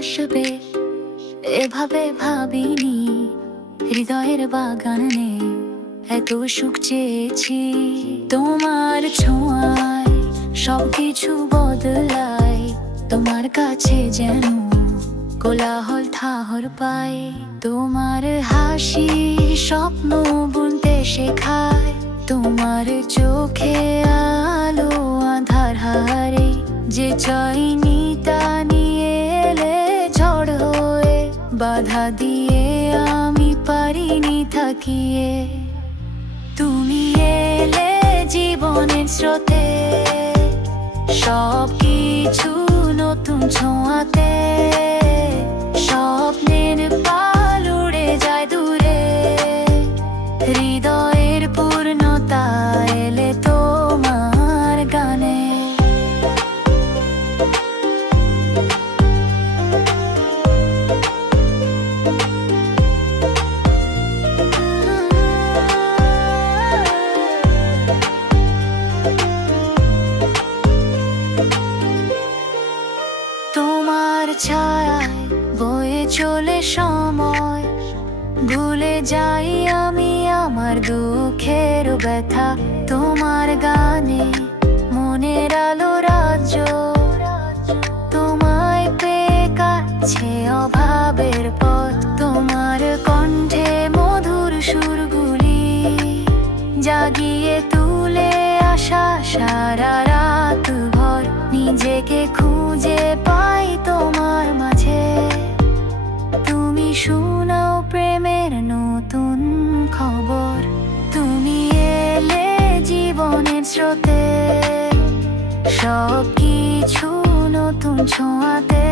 আসবে এভাবে ভাবিনি। হৃদয়ের বাগানে এত সুখ চেয়েছি। তোমার ছোঁয়ায় সবকিছু বদলায়। তোমার কাছে যেন কোলাহল ঠাহর পায়। তোমার হাসি স্বপ্ন বুনতে শেখায়। তোমার চোখে আলো আঁধার হারে। যে চাইনি তা নিয়ে এলে ঝড় হয়ে। বাধা দিয়ে আমি পারিনি থাকিয়ে। তুমি এলে জীবনের স্রোতে, সব কিছু নতুন ছোঁয়াতে। স্বপ্নের পাল উড়ে যায় দূরে। হৃদয়ের পূর্ণতা এলে তোমার গানে। তোমার ছায়ায় বয়ে চলে সময়। ভুলে যাই আমি আমার দুঃখের ব্যথা। তোমার গানে মনের আলো রাজ্য। তোমায় পেয়ে কাটছে অভাবের পথ। তোমার কণ্ঠে মধুর সুরগুলি জাগিয়ে তুলে আসা সারা রাত ভর। নিজেকে খুঁজে পাই তোমার মাঝে। তুমি শোনাও প্রেমের নতুন খবর। তুমি এলে জীবনের স্রোতে, সব কিছু নতুন ছোঁয়াতে।